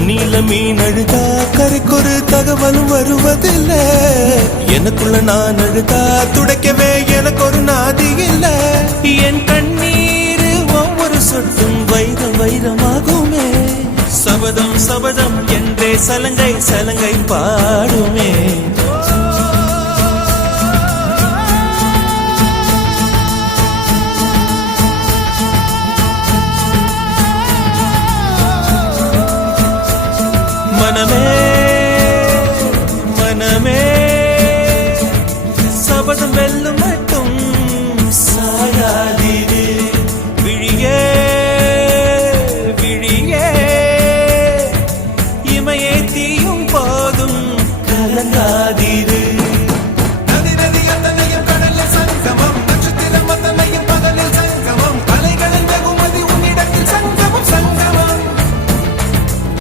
தண்ணியில மீன் அழுதா கரைக்கொரு தகவலும் வருவதில்ல. எனக்குள்ள நான் அழுதா துடைக்கவே எனக்கு ஒரு நாதி இல்ல. என் கண்ணீர் ஒவ்வொரு சொட்டும் வைரம் வைரமாகுமே. சபதம் சபதம் என்றே சலங்கை சலங்கை பாடுமே. மனமே